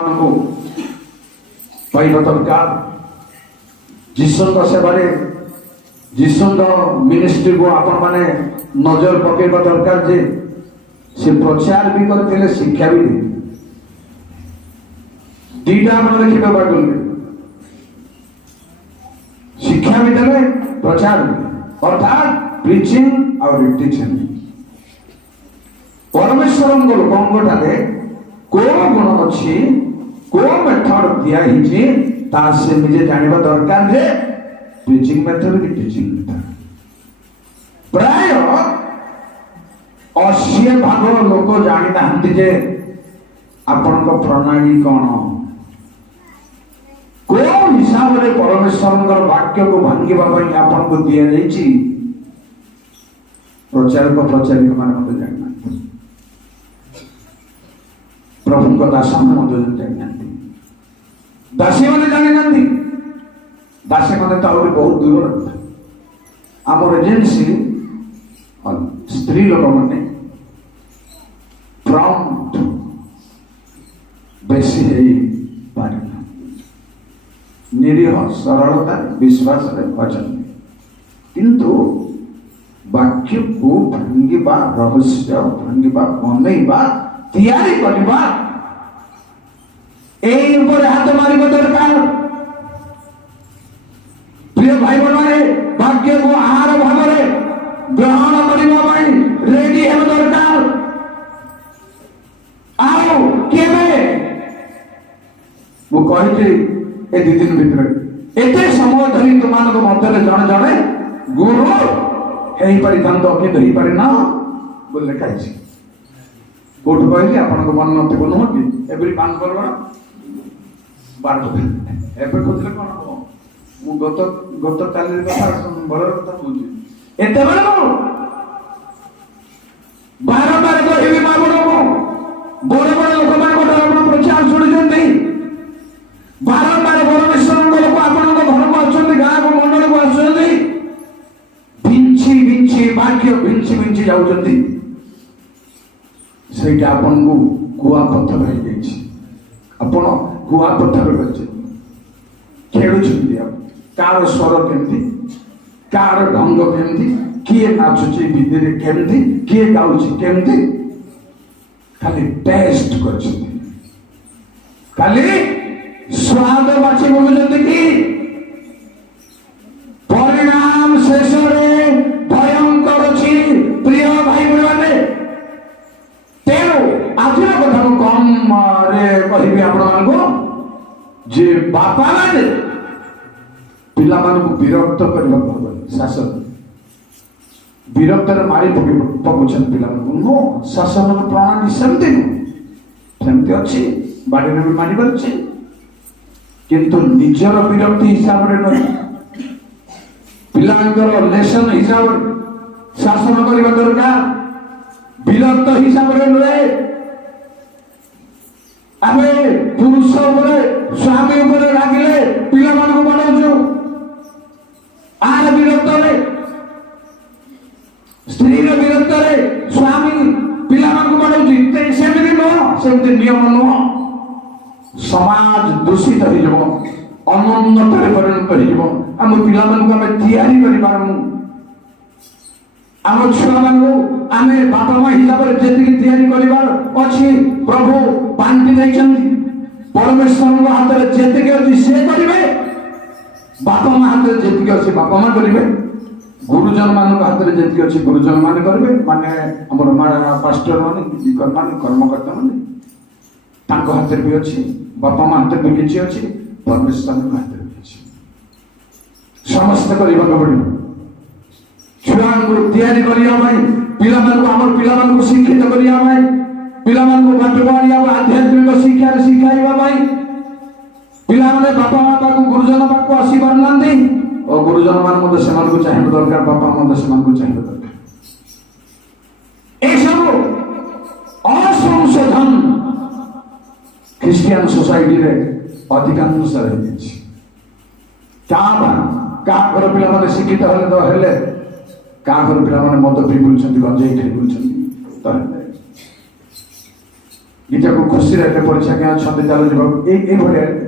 को पाइबा दरकार जीशुଙ୍କ सेवारे जीशुଙ୍କ मिनिस्ट्री को आपण माने नजर पकेबा दरकार जे से प्रचार भी करथिले शिक्षा भी दे दीटा मन लिखिबा बागुल शिक्षा भी देले प्रचार भी अर्थात प्रीचिंग और टीचिंग परमेश्वरଙ୍କ ଲୋକଙ୍କଠାରେ କୋଉ ଗୁଣ ଅଛି କୋଉ ମେଥଡ ଦିଆ ହେଇଛି ତା ସେ ନିଜେ ଜାଣିବା ଦରକାର ଯେ ପ୍ରିଚିଂ ମେଥଡ କି टीचिंग ମେଥଡ ପ୍ରାୟ 80% ଲୋକ ଜାଣି ନାହାନ୍ତି ଯେ ଆପଣଙ୍କ ପ୍ରଣାଳୀ କ'ଣ କୋଉ ହିସାବରେ ପରମେଶ୍ୱରଙ୍କ ବାକ୍ୟକୁ ଭାଙ୍ଗିବା ପାଇଁ ଆପଣଙ୍କୁ ଦିଆଯାଇଛି ପ୍ରଚାରକ ପ୍ରଚାରିକା ମାନେ ମଧ୍ୟ ଜାଣିନାହାନ୍ତି प्रभु को दास जानी दासी मैंने जानी दासी मैंने तो आहुरी बहुत दूर आम एजेन्सी स्त्री लोक मैंने प्रॉम्प्ट बेसी पारेना निरीह सरलता विश्वास वचन किंतु वाक्य को भांगिबा रहस्य भांगिबा बनैबा तैयारी करबा एई ऊपर हाथ मारिबा दरकार प्रिय भाई बहन भाग्य को आहार भावरे ग्रहण करबा पई रेडी हेबा दरकार आओ केबे मु कहिछि ए दी दिन भीतर एते समय धरि तुमानको मध्यले जण जणे गुरु हेई परिधान तो के दही पारे ना बोले काइछि कोट कहली आपन को मन नते को नहो कि एवरी पान करबा बार एबे खोजले कोन हो मु गत काली कथा बड़ कथा बुझी एते बड़ बार बार कहबी माबड़ बड़ बड़ लोक मान को आपण प्रचार सुनि जंती बारंबार परमेश्वर लोक आपण को घर को आछंती गां को मंडल को आछंती भिंची भाग्य भिंची जाउचंती सेटा अपन को कुआ पत्थर रह जाइछि अपन कुआ पत्थर बचे खेलु छुंदी कार स्वर केमती कार ढंग केमती किए नाचुची विधिरे केमती किए गाउची केमती खाली टेस्ट करछि खाली स्वाद बाची बोलुचंती कि परिणाम शेष रे भयंकर अछि प्रिय भाई बहन आज कथा को कम कहि आपण जे बापा माने पिला मान को विरक्त करबा भाव शासन विरक्त रे मारी पकुछन पिला मान नो शासन प्रणाली सेमती अछि बाडी में मारी परछि किंतु निजर विरक्ति हिसाब रे न पिलांकर लेसन हिसाब शासन करबा दरकार विरक्त हिसाब रे नए आमे पुरुष उपरे स्वामी उपरे रागिले पिला मान को बनाउछु आर विरक्त रे स्त्री रे विरक्त रे स्वामी पिला मान को बनाउछि ते सेमि नो सेमि नियम नो समाज दूषित हो जबो अनुन्नत रे परिणत हो जबो हम पिला मान को हम तैयारी करि पारमु आम छुआ मान आमे बापा माँ हिसाब से जेतिकी तैयारी करिबार अछि प्रभु बांटी दैछन्ति परमेश्वर हाथ रे जेतिकी अछि से करिवे बापा माँ हाथ रे जेतिकी अछि बापा माँ करिवे गुरुजन मान हाथ रे जेतिकी अछि गुरुजन मान करिवे माने हमर पास्टर माने विकर माने कर्मकर्ता माने तांको हाथ रे भी अछि बापा माँ हाथ रे भी किछि अछि परमेश्वर हाथ रे भी अछि समस्त करिबा पड़िबो छुआ को तैयारी करिया भाई पिला मान को हमर पिला मान को शिक्षित करिया भाई पिला मान को पाठवानिया आध्यात्मिक शिक्षा रे सिखाइबा भाई पिला माने बापा माता को गुरुजन पाक को आशीर्वाद नांदी और गुरुजन मान मते समान को चाहिए दरकार बापा मते समान को चाहिए दरकार ए सब असंशोधन क्रिश्चियन सोसाइटी रे अधिकांश रही अछि का घर पिला माने शिक्षित हले तो हेले का घर पिला माने मद पी बुलछन्ति गंजेई खाई बुलछन्ति तो गीता को खुशी रहते परीक्षा के छंद चल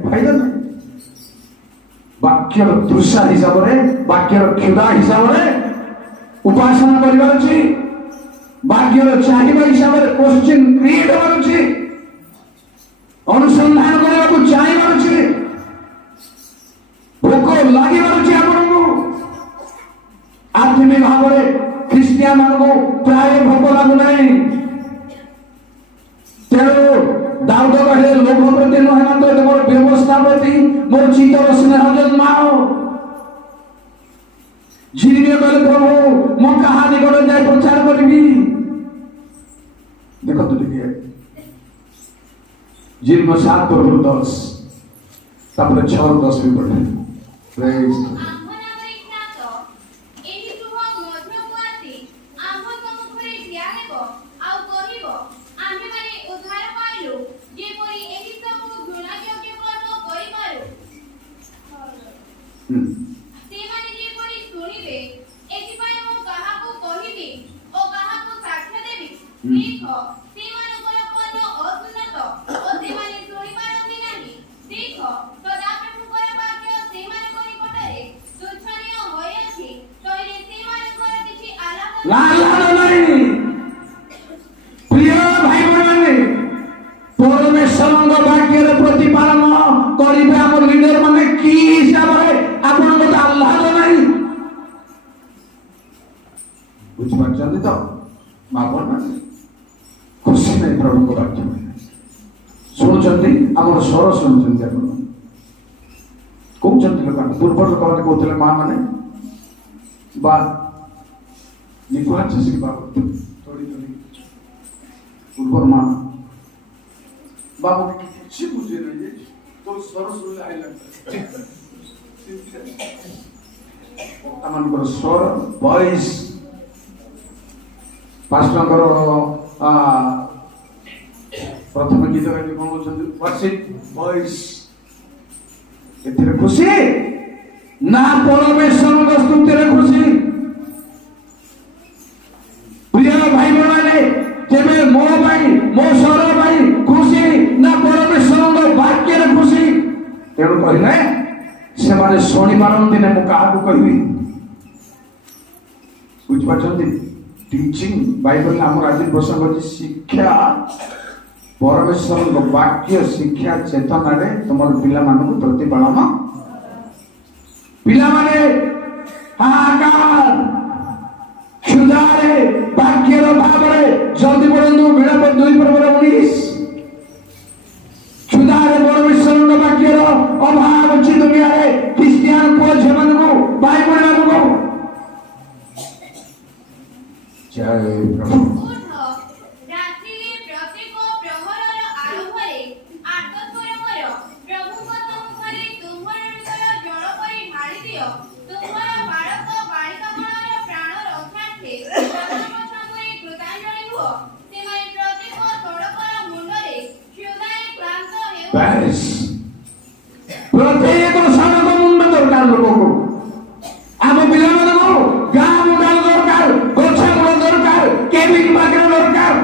फायदा ना वाक्यर तृषा हिसाब से वाक्यर क्षुधा हिसाब से उपासना कर वाक्यर चाहिए हिसाब से क्वेश्चन क्रिएट होगा अनुसंधान करने को चाहिए भोक लगे आपको आत्मिक भाव में ख्रीस्टियान मान को प्राय भोक लगुना तेणु दाऊद कहे लोभ प्रति नुहे मात्र मोर व्यवस्था प्रति मोर चित्तर स्नेह जन्माओ झिरिमिया कहले प्रभु मो कहा निकट जाए प्रचार करी देखो तो देखिए झिरिमिया 7:10 तापर 6:10 भी पढ़े प्रेज प्रिय भाई मैंने परमेश्वर वाक्य प्रतिपालन करेंगे आम लीडर मैंने कि हिसाब से आपको आह्लाद नहीं बुझिपार तो आपण खुशी नहीं प्रभु को वाक्य शुणुंट आम स्वर शुणुंट कहते लोक पूर्व लोक मैंने कहते माँ मैंने निकुला चषी बाबू थोड़ी थोड़ी पूर्व माँ बाबू किसी बुझे नहीं तो स्वर सुनले आई लगता मान स्वर वॉइस पास्टर प्रथम गीत गाई कौन वर्शिप वॉइस एथिरे खुशी ना परमेश्वर स्तुति खुशी प्रिय भाई मैंने जेबे मो भाई मो स्वर भाई खुशी ना परमेश्वर वाक्य खुशी तेणु कहले से माने शुणी पारती ना क्या कहबी बुझिपार टीचिंग बाइबल आम आज प्रसंग शिक्षा परमेश्वर वाक्य शिक्षा चेतना रे तुम पिला मानक प्रतिपालन पिला माने हाहाकार क्षुधारे वाक्यर भाव जल्दी पढ़ू विलाप 2:19 क्षुधारे परमेश्वर वाक्यर अभाव अच्छी दुनिया ख्रीस्टियान पुओ झी मान बाइबल मान जय प्रभु प्रत्येक सड़क मुंड दरकार लोक को आम पिला गाँ मुंडा दरकार गछा मूल दरकार केबिन पाखे दरकार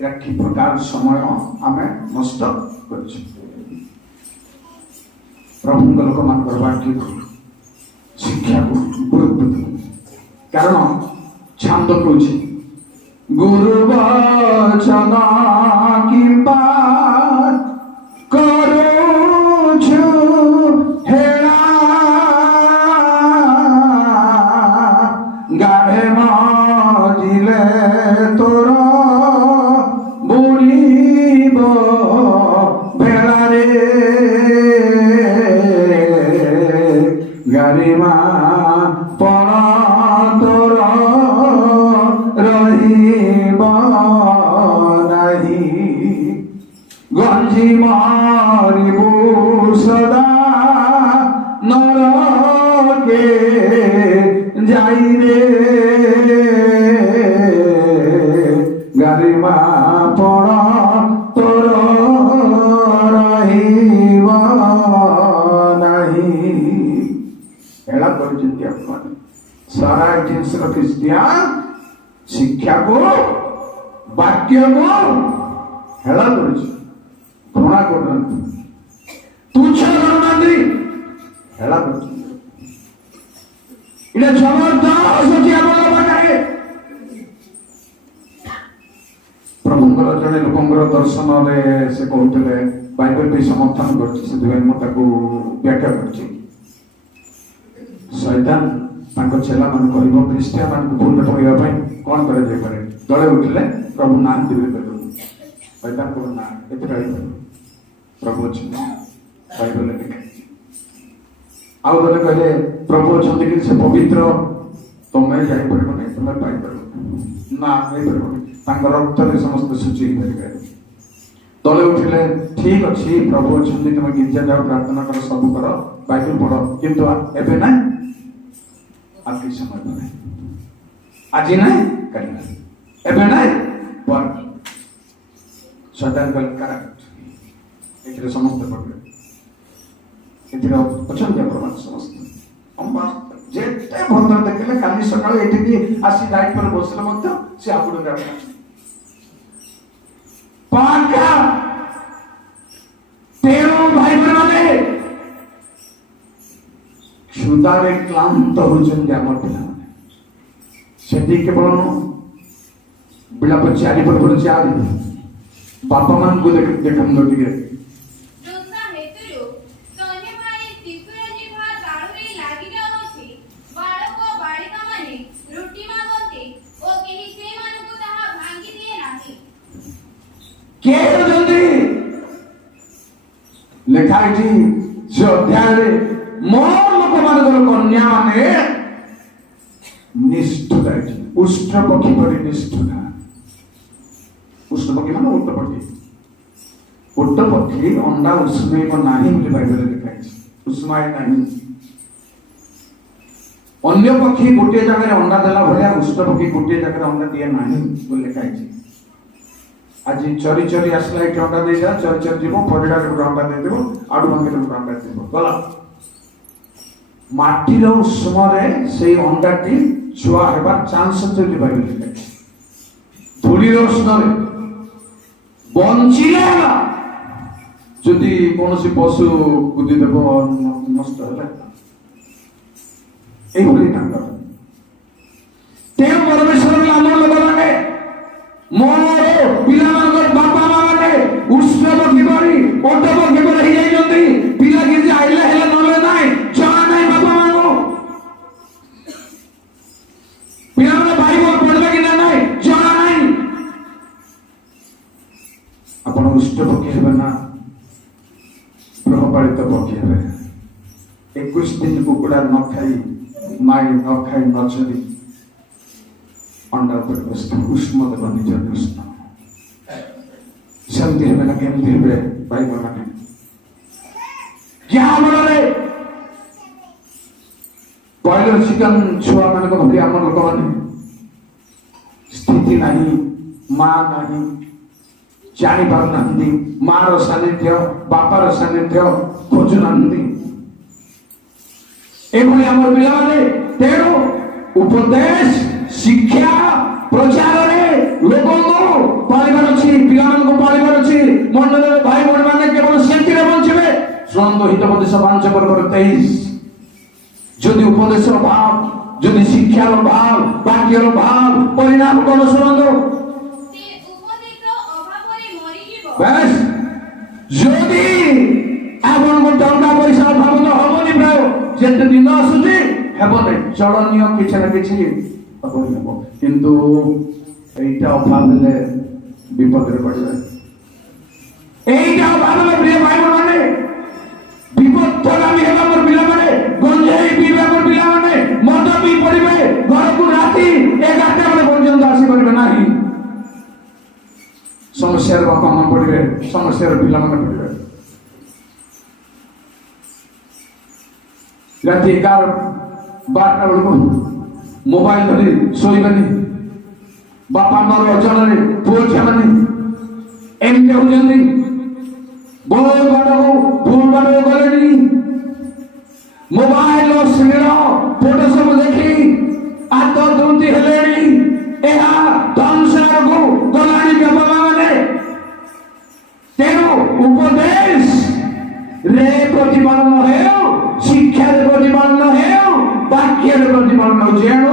देख कि प्रकार समय आम नष्ट कर प्रभु लोक मान वाक्य शिक्षा को गुरुत्व कारण छांद कहूँ गुरु वचन किंबा करुछु हेला गाढ़े मजिले तोर बुड़ीब भेला रे गारिमा पण तोर गंजी मारिबू सदा नरके जाई रे गारिमा पण तोर रहिब नाही एला परिचित आपण सारा जिन्स ख्रिस्टियान शिक्षा को वाक्य को हेला घृणा कर तुच्छ करना हेला कर प्रभुଙ୍କର ଜଣେ ଲୋକଙ୍କର ଦର୍ଶନରେ ସେ କହୁଥିଲେ ବାଇବେଲ ବି ସମର୍ଥନ କରୁଛି ସେଥିପାଇଁ ମୁଁ ତାକୁ ବ୍ୟାଖ୍ୟା କରୁଛି ଶୈତାନ ତାଙ୍କ ଛେଲାମାନଙ୍କୁ କହିବ ଖ୍ରୀଷ୍ଟିଆନମାନଙ୍କୁ ଭୁଲ କହିବା ପାଇଁ କ'ଣ କରାଯାଇପାରେ ଦଳେ ଉଠିଲେ ପ୍ରଭୁ ନାହାନ୍ତି ବୋଲି କହିବ ଶୈତାନ କହିବ ନା ଏଥିରେ ପ୍ରଭୁ ଅଛନ୍ତି ବାଇବେଲରେ ଲେଖାଯାଇଛି ଆଉ ଦଳେ କହିଲେ ପ୍ରଭୁ ଅଛନ୍ତି କିନ୍ତୁ ସେ ପବିତ୍ର ତମେ ଯାଇପାରିବ ନାହିଁ ତମେ ପାଇପାରିବ ନା ହେଇପାରିବନି ତାଙ୍କ ରକ୍ତରେ ସମସ୍ତେ ସୂଚୀ ହେଇପାରିବେ ଦଳେ ଉଠିଲେ ଠିକ ଅଛି ପ୍ରଭୁ ଅଛନ୍ତି ତମେ ଗିର୍ଜା ଯାଅ ପ୍ରାର୍ଥନା କର ସବୁ କର ବାଇବେଲ ପଢ କିନ୍ତୁ ଏବେ ନାହିଁ ଆଉ କିଛି ସମୟ ନାହିଁ ଆଜି ନାହିଁ କାଲି ନାହିଁ ଏବେ ନାହିଁ ପରେ ଶୈତାନ କହିଲେ କାରାଗାର ଏଥିରେ ସମସ୍ତେ ପଢିବେ ଏଥିରେ ଅଛନ୍ତି ଆପଣମାନେ ସମସ୍ତେ ଯେତେ ଭଦ୍ର ଦେଖିଲେ କାଲି ସକାଳେ ଏଠିକି ଆସି ଲାଇଟ୍ ପରେ ବସିଲେ ମଧ୍ୟ ସେ ଆପଣଙ୍କ ତେଣୁ ଭାଇ ମାନେ କ୍ଷୁଧାରେ କ୍ଳାନ୍ତ ହଉଛନ୍ତି ଆମର ପିଲାମାନେ ସେଠି କେବଳ ବିଳାପ ଚାରିପଟ ଚାରି ବାପା ମାନଙ୍କୁ ଦେଖନ୍ତୁ ଟିକେ ଲେଖା ହେଇଛି ସେ ଅଧ୍ୟାୟରେ ମୋ ଲୋକମାନଙ୍କର କନ୍ୟା ମାନେ ନିଷ୍ଠୁତା ଉଷ୍ଣ ପକ୍ଷୀ ପରି ନିଷ୍ଠୁତା ଉଷ୍ଣ ପକ୍ଷୀ ମାନେ ଓଟ ପକ୍ଷୀ ଅଣ୍ଡା ଉଷ୍ମେଇବ ନାହିଁ ବୋଲି ବାଇବେଲରେ ଲେଖା ହେଇଛି ଉଷ୍ମାଏ ନାହିଁ ଅନ୍ୟ ପକ୍ଷୀ ଗୋଟିଏ ଜାଗାରେ ଅଣ୍ଡା ଦେଲା ଭଳିଆ ଉଷ୍ଣ ପକ୍ଷୀ ଗୋଟିଏ ଜାଗାରେ ଅଣ୍ଡା ଦିଏ ନାହିଁ ବୋଲି ଲେଖା ହେଇଛି आज चरी चरी आसला ये अंडा दे जा चरी चरी जीव परिडा के अंडा दे देबो आडू भांगे के अंडा देबो गला माटीर उष्मरे से अंडाटी छुआ हेबा चांस चली बाइबल लिखे धूलीर उष्णरे बंचिले जदि कोनोसी पशु कुदी देबो नष्ट होला एई भली तांकर तेर परमेश्वर नाम लगलाने मोर पिलामानकर बापा माने उष्ण पक्षी परी ओट पक्षी परी ही जाइछन्ति पिला कि आइले हेला नले नाही जणा नाही बापा मानो पिला माने बाइबल पढले कि नाही जणा नाही आपण उष्ण पक्षी हेबे ना गृहपालित पक्षी हेबे 21 दिन कुकुड़ा न खाई माई न खाई न चली अंडा पर बसते उष्म देव निज कृष्ण सेमती हेबे ना केमती हेबे बाइबल माने क्या बोले पहले चिकन छुआ माने को भली हमर लोक माने स्थिति नहीं मां नहीं जानी पार नहीं मां रो सानिध्य बापा रो सानिध्य खोज नहीं ए भली हमर पिला माने तेरो उपदेश शिक्षा प्रचार रे लोगों को पालिबार अछि पिलान को पालिबार अछि मंडल भाई बहन माने केवल सेंति रे बंचिबे सुनंद हितोपदेश 5:23 जदि उपदेशर भाव जदि शिक्षार भाव वाक्यर भाव परिणाम कोन सुनंद से उपदेश अभाव रे मरि जीवो बस जदि आपन को टंका पैसा अभाव न होबनी प्राय जेते दिन आसुची हेबने चलनीय किछ ना किछ किंतु এইটা অভাব হলে বিপদের পড়বে এইটা অভাব হলে প্রিয় ভাই মানে বিপদগামী হেবা মোর পিলা মানে গঞ্জেই পিবা মোর পিলা মানে মদ পি পড়িবে ঘরকু রাতি 11টা বেলা পর্যন্ত আসি পারবে নাই সমস্যার বাপা মা পড়িবে সমস্যার পিলা মানে পড়িবে রাতি 11-12টা বেলা मोबाइल धरी शोबनी बापा मार अचल पुओ झील मैंने एमती होती भूल बाड़ गले मोबाइल स्क्रीन फोटो सब देखी आत्मतृप्ति हेले ଏହା ଧ୍ୱଂସକୁ ଗଲାଣି ବାପା ମାନେ। ତେଣୁ ଉପଦେଶ ରେ ପ୍ରତିପାଳନ ହେଉ, ଶିକ୍ଷାରେ ପ୍ରତିପାଳନ ହେଉ, ବାକ୍ୟରେ ପ୍ରତିପାଳନ ହେଉ। ଯେଣୁ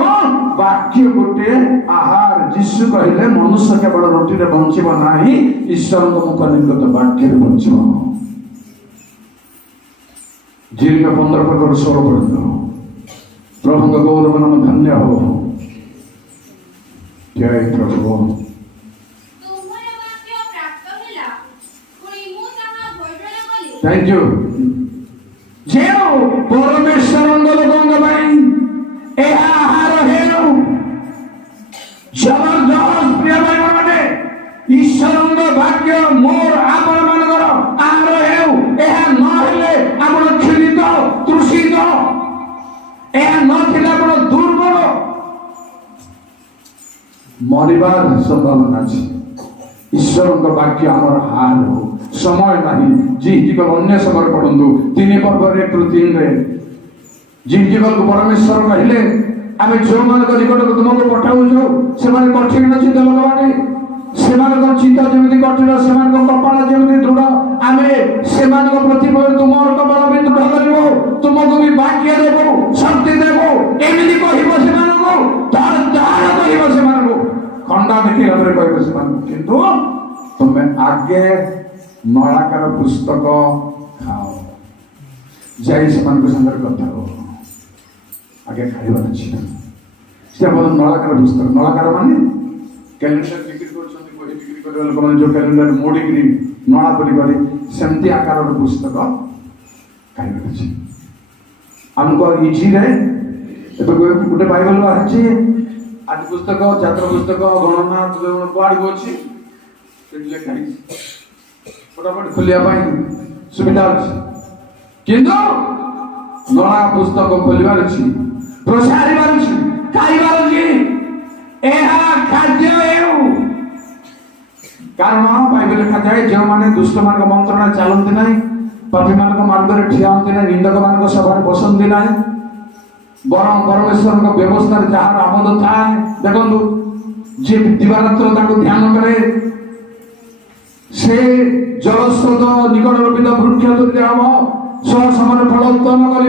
ବାକ୍ୟ ଗୋଟେ ଆହାର। ଯୀଶୁ କହିଲେ ମନୁଷ୍ୟ କେବଳ ରୁଟିରେ ବଞ୍ଚିବ ନାହିଁ, ଈଶ୍ୱରଙ୍କ ମୁଖ ନିର୍ଗତ ବାକ୍ୟରେ ବଞ୍ଚିବ। ଦୀର୍ଘ 15 ପର୍ବରୁ 16 ପର୍ଯ୍ୟନ୍ତ ପ୍ରଭୁଙ୍କ ଗୌରବ ନାମ ଧନ୍ୟ ହବ। ଜୟ ପ୍ରଭୁ। Thank you. जेणु परमेश्वर लोकों आहार हेउ जबरदस्त प्रिय भाई मैंने ईश्वर भाग्य मोर आपण मानकर आहार हेउ। यह नहेले आपण क्षीणित तृषित, यह नथिले आपण दुर्बल मरिबार संभावना अछि। ईश्वर वाक्य आमर आहार हो। समय नहीं जीवल अन्य समय पढ़ु 3 पर्व 1 ରୁ 3 रे जीवल को परमेश्वर कहले आम जो मान निकट को तुमको पठाऊ से कठिन चित्त लोक मैंने से चित्त जमी कठिन से कपाल जमी दृढ़ आम से प्रति तुम कपाल भी दृढ़ कर तुमको भी वाक्य देव शक्ति देव एमती कह खंडा देखी कह किंतु तुम्हें आगे नलाकार पुस्तक खाओ जाई से संगे कथा हो आगे खाइबार अच्छी नलाकार पुस्तक नलाकार माने कैलेंडर बिक्री कर बही बिक्री कर लोक मैंने जो कैलेंडर मोड़िकी नला परी सेमती आकार पुस्तक खाइबार अच्छी आमको इजी रे गोटे बाइबल बाहरी आदि पुस्तक जात्रा पुस्तक गणना कौड़ अच्छी लिखा फटाफट खोलिया सुविधा अच्छी किंतु नला पुस्तक खोलिबार अच्छी प्रसारिबार अच्छी खाइबार अच्छी खाद्य कारण बाइबल लिखा जाए जो मैंने दुष्ट मान मंत्रणा चलती ना पापी मान मार्ग में ठिया होती ना निंदक मान सभा बसती ना बर परमेश्वर व्यवस्था जहाँ आमद थाए देखु जी दिवारात्र ध्यान करे से जलस्रोत निकटवर्ती वृक्ष तुल्य हम सह समय फल उत्पन्न कर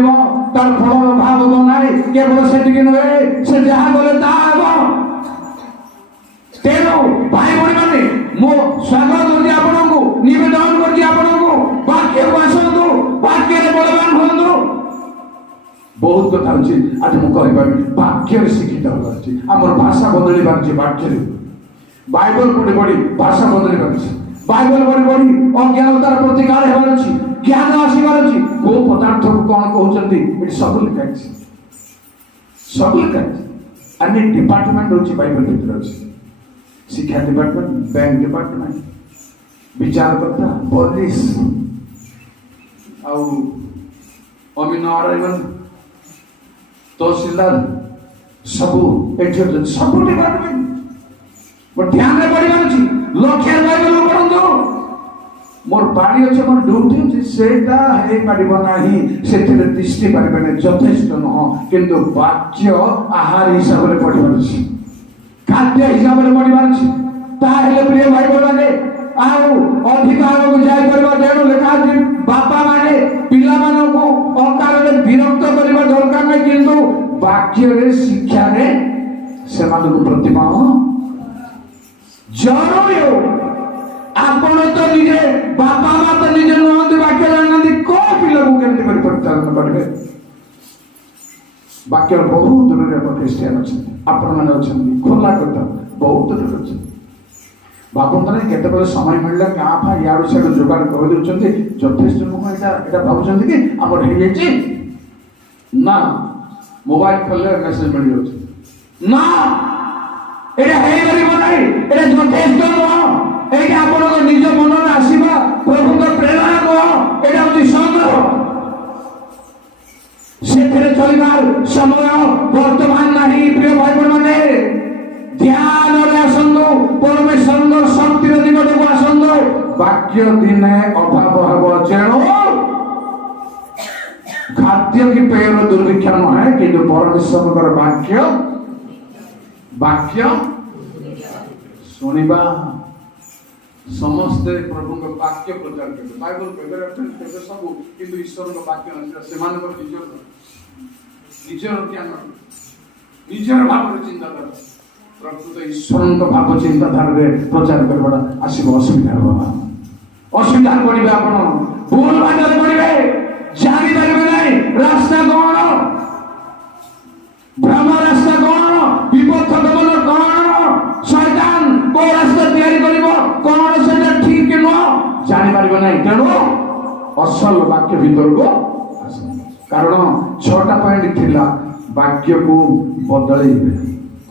तार फल अभाव हम ना केवल से नुहे से जहाँ गले तेणु भाई भाई मैंने मो स्वागत करती आपको निवेदन करती आपको वाक्य को आसतु वाक्य बलवान हूँ बहुत कथा अच्छी आज मुझे वाक्य शिक्षित होगा आम भाषा बदल पार्टी वाक्य बाइबल पढ़ी पढ़ी भाषा बदल पार्टी बाइबल पढ़ी पढ़ी अज्ञानतार प्रतिकार होबार अच्छी ज्ञान आसबार अच्छी को पदार्थ को कौन कहते सब लिखा सब लिखा अनेक डिपार्टमेंट अच्छी बाइबल भर अच्छी शिक्षा डिपार्टमेंट बैंक डिपार्टमेंट विचारकर्ता पुलिस आउ तहसीलदार सबू सब डिपार्टमेंट ध्यान पढ़ा अच्छी लक्ष्य बाइबल पढ़ु मोर बाड़ी अच्छे मोर ड्यूटी अच्छी से दृष्टि पारे यथेष्ट नुह किंतु वाक्य आहार हिसाब से पढ़ार अच्छी खाद्य हिसाब से पढ़ार अच्छी प्रिय भाई मैंने अधिक आगे जापर तेणु लिखा बापा माने पिला अकाल विरक्त करने दरकार नहीं किंतु वाक्य शिक्षा प्रतिपादन जरूरी हो। आपण तो निजे बापा माँ तो निजे नुहति वाक्य जानना को पिला को केमती परिचालन करेंगे वाक्य बहुत दूर क्रिस्टियन अच्छा आपण मैंने अच्छा खोला कथा बहुत दूर अच्छा भावता नहीं केत समय मिलला क्या फा यार से जोगाड़ कर यथेष्ट नुह यहाँ भावुं कि आमर हो ना मोबाइल खोलने मेसेज मिल जाए ना यथेष्ट नुह ये आप निज मन में आसवा प्रभु प्रेरणा कह यहाँ हूँ संग्रह से चलबार समय वर्तमान नहीं प्रिय भाई मैंने ध्यान आसतु परमेश्वर शक्ति निकट को आसतु वाक्य दिने अभाव हम जेणु खाद्य की पेयर दुर्भिक्ष नुहे कि परमेश्वर वाक्य वाक्य ଶୁଣିବା ସମସ୍ତେ ପ୍ରଭୁଙ୍କ ବାକ୍ୟ ପ୍ରଚାର କରିବେ। ବାଇବଲ କେବେ ସବୁ, କିନ୍ତୁ ଈଶ୍ୱରଙ୍କ ବାକ୍ୟ ନଥିଲା। ସେମାନଙ୍କର ନିଜର ଜ୍ଞାନ, ନିଜର ଭାବରେ ଚିନ୍ତାଧାରା। ପ୍ରକୃତ ଈଶ୍ୱରଙ୍କ ଭାବ ଚିନ୍ତାଧାରାରେ ପ୍ରଚାର କରିବାଟା ଆସିବ ଅସୁବିଧା ହେବ। ଅସୁବିଧା ପଡ଼ିବେ, ଆପଣ ଭୁଲ ବାଟରେ ପଡ଼ିବେ, ଜାଣିପାରିବେ ନାହିଁ ରାସ୍ତା କ'ଣ, ଭ୍ରମ ରାସ୍ତା କ'ଣ, ବିପଥ ଗମନ କ'ଣ, ଶୈତାନ କୋଉ ରାସ୍ତା ତିଆରି କରିବ, କ'ଣ ସେଟା ଠିକ ନୁହଁ, ଜାଣିପାରିବେ ନାହିଁ। ତେଣୁ ଅସଲ ବାକ୍ୟ ଭିତରକୁ ଆସ। କାରଣ 6ଟା ପଏଣ୍ଟ ଥିଲା ବାକ୍ୟକୁ ବଦଳେଇବେ।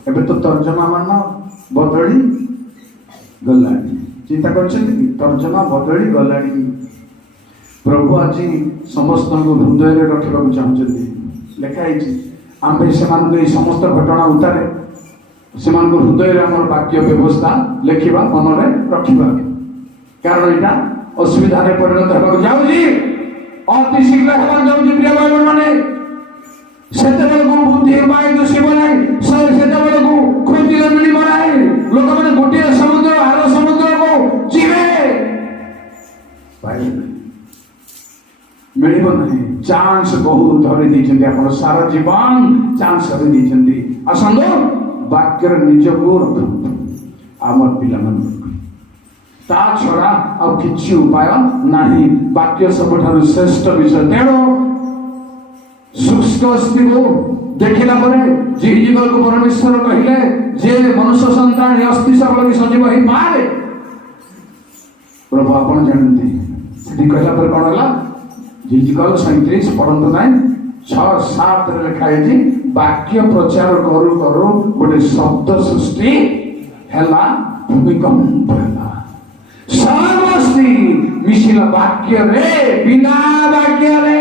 ଏବେ ତ ତର୍ଜମା ମାନ ବଦଳି ଗଲାଣି। ଚିନ୍ତା କରିଛନ୍ତି କି ତର୍ଜମା ବଦଳି ଗଲାଣି। ପ୍ରଭୁ ଆଜି ସମସ୍ତଙ୍କୁ ହୃଦୟରେ ରଖିବାକୁ ଚାହୁଁଛନ୍ତି। ଲେଖା ହେଇଛି ଆମ୍ଭେ ସେମାନଙ୍କୁ ଏଇ ସମସ୍ତ ଘଟଣା ଉତ୍ତାରେ ସେମାନଙ୍କ ହୃଦୟରେ ଆମର ବାକ୍ୟ ବ୍ୟବସ୍ଥା ଲେଖିବା, ମନରେ ରଖିବା। କାରଣ ଏଇଟା ଅସୁବିଧାରେ ପରିଣତ ହେବାକୁ ଯାଉଛି, ଅତି ଶୀଘ୍ର ହେବାକୁ ଯାଉଛି। ପ୍ରିୟ ଭାଇ ମାନେ, ସେତେବେଳକୁ ବୁଦ୍ଧି ଉପାୟ ଦିଶିବ ନାହିଁ, ସେତେବେଳକୁ ଖୋଜିଲେ ମିଳିବ ନାହିଁ। ଲୋକମାନେ ଗୋଟିଏ ସମୁଦ୍ର ଆର ସମୁଦ୍ରକୁ ଯିବେ, ମିଳିବ ନାହିଁ। ଚାନ୍ସ ବହୁତ ଧରି ଦେଇଛନ୍ତି, ଆପଣ ସାରା ଜୀବନ ଚାନ୍ସ ଧରି ଦେଇଛନ୍ତି। ଆସନ୍ତୁ ବାକ୍ୟରେ ନିଜକୁ ରଖନ୍ତୁ ଆମର ପିଲାମାନଙ୍କୁ। ତା ଛଡ଼ା ଆଉ କିଛି ଉପାୟ ନାହିଁ। ବାକ୍ୟ ସବୁଠାରୁ ଶ୍ରେଷ୍ଠ ବିଷୟ। ତେଣୁ ଶୁଷ୍କ ଅସ୍ଥିକୁ ଦେଖିଲା ପରେ ଝିଝିକକୁ ପରମେଶ୍ୱର କହିଲେ ଯେ ମନୁଷ୍ୟ ସନ୍ତାନ ଏ ଅସ୍ଥି ସବଳ ସଜୀବ ହେଇପାରେ। ପ୍ରଭୁ ଆପଣ ଜାଣନ୍ତି। ସେଠି କହିଲା ପରେ କ'ଣ ହେଲା? ଝିଝିକଲ 37 ପଢ଼ନ୍ତୁ ନାହିଁ, 6-7 ଲେଖା ହେଇଛି ବାକ୍ୟ ପ୍ରଚାର କରୁ କରୁ ଗୋଟେ ଶବ୍ଦ ସୃଷ୍ଟି ହେଲା, ଭୂମିକମ୍ପ ହେଲା। ସମସ୍ତେ ମିଶିଲା ବାକ୍ୟରେ, ବିନା ବାକ୍ୟରେ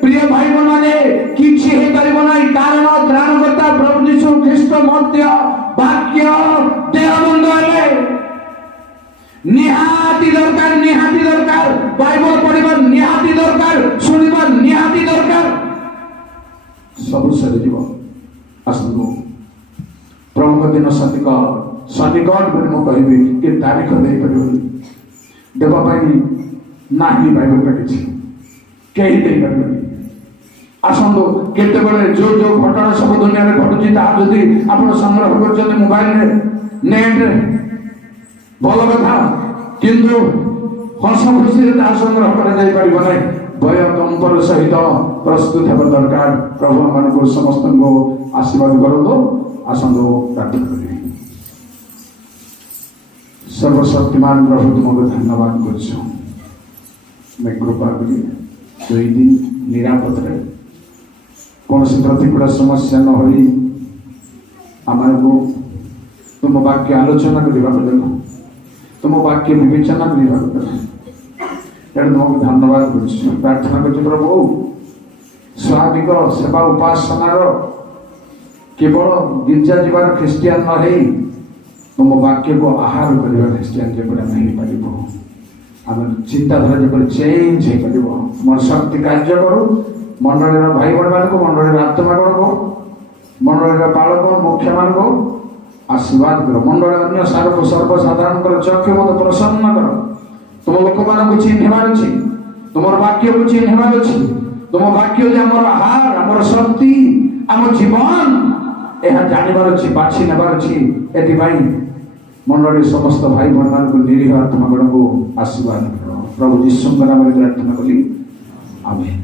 ପ୍ରିୟ ଭାଇ ମାନେ କିଛି ହେଇପାରିବ ନାହିଁ। କାରଣ ତ୍ରାଣକର୍ତ୍ତା ପ୍ରଭୁ ଯୀଶୁ ଖ୍ରୀଷ୍ଟ ମଧ୍ୟ ବାକ୍ୟ ଦେହବନ୍ଧ ହେଲେ। ନିହାତି ଦରକାର, ନିହାତି ଦରକାର। ବାଇବଲ ପଢିବା ନିହାତି ଦରକାର, ଶୁଣିବା ନିହାତି ଦରକାର। ସବୁ ସରିଯିବ। ଆସନ୍ତୁ ପ୍ରଭୁଙ୍କ ଦିନ ସନ୍ନିକଟ ବୋଲି ମୁଁ କହିବି କି ତାରିଖ ଦେଇପାରିବନି, ଦେବା ପାଇଁ ନାହିଁ ବାଇବଲରେ କିଛି, କେହି ଦେଇପାରିବେନି। ଆସନ୍ତୁ କେତେବେଳେ ଯୋଉ ଘଟଣା ସବୁ ଦୁନିଆରେ ଘଟୁଛି ତାହା ଯଦି ଆପଣ ସଂଗ୍ରହ କରୁଛନ୍ତି ମୋବାଇଲରେ, ନେଟରେ, ଭଲ କଥା, କିନ୍ତୁ ହସ ଖୁସିରେ ତାହା ସଂଗ୍ରହ କରାଯାଇପାରିବ ନାହିଁ। ଭୟ କମ୍ପର ସହିତ ପ୍ରସ୍ତୁତ ହେବା ଦରକାର। ପ୍ରଭୁ ମାନଙ୍କୁ ସମସ୍ତଙ୍କୁ ଆଶୀର୍ବାଦ କରନ୍ତୁ। ଆସନ୍ତୁ ପ୍ରାର୍ଥନା କରିବି। ସର୍ବଶକ୍ତିମାନ ପ୍ରଭୁ ତୁମକୁ ଧନ୍ୟବାଦ କରୁଛୁ। ଆମେ କୃପା କରି 2 ଦିନ ନିରାପଦରେ କୌଣସି ପ୍ରତିକୂଳ ସମସ୍ୟା ନ ହୋଇ ଆମକୁ ତୁମ ବାକ୍ୟ ଆଲୋଚନା କରିବାକୁ ଦେବ, ତୁମ ବାକ୍ୟ ବିବେଚନା କରିବାକୁ ଦେବ। ତେଣୁ ତୁମକୁ ଧନ୍ୟବାଦ କରୁଛୁ। ପ୍ରାର୍ଥନା କରୁଛୁ ପ୍ରଭୁ, ସ୍ୱାଭାବିକ ସେବା ଉପାସନାର କେବଳ ଗିର୍ଜା ଯିବାର ଖ୍ରୀଷ୍ଟିଆନ ନ ହେଇ ତୁମ ବାକ୍ୟକୁ ଆହାର କରିବା ଖ୍ରୀଷ୍ଟିଆନ ଯେପରି ଆମେ ହେଇପାରିବ, ଆମର ଚିନ୍ତାଧାରା ଯେପରି ଚେଞ୍ଜ ହେଇପାରିବ। ମୋର ଶକ୍ତି କାର୍ଯ୍ୟ କରୁ। ମଣ୍ଡଳୀର ଭାଇ ଭଉଣୀମାନଙ୍କୁ, ମଣ୍ଡଳୀର ଆତ୍ମାଗଣକୁ, ମଣ୍ଡଳୀର ବାଳକ ମୁଖ୍ୟମାନଙ୍କୁ ଆଶୀର୍ବାଦ କର। ମଣ୍ଡଳୀ ଅନ୍ୟ ସର୍ବସାଧାରଣଙ୍କର ଚକ୍ଷୁ ମୋତେ ପ୍ରସନ୍ନ କର। ତୁମ ଲୋକମାନଙ୍କୁ ଚିହ୍ନିବାର ଅଛି, ତୁମର ବାକ୍ୟକୁ ଚିହ୍ନିବାର ଅଛି। ତୁମ ବାକ୍ୟ ଯେ ଆମର ଆହାର, ଆମର ଶକ୍ତି, ଆମ ଜୀବନ, ଏହା ଜାଣିବାର ଅଛି, ବାଛି ନେବାର ଅଛି। ଏଥିପାଇଁ ମଣ୍ଡଳୀ ସମସ୍ତ ଭାଇ ଭଉଣୀମାନଙ୍କୁ, ନିରୀହ ଆତ୍ମାଗଣକୁ ଆଶୀର୍ବାଦ କର। ପ୍ରଭୁ ଯୀଶୁଙ୍କ ନାମରେ ପ୍ରାର୍ଥନା କଲି, ଆମେନ୍।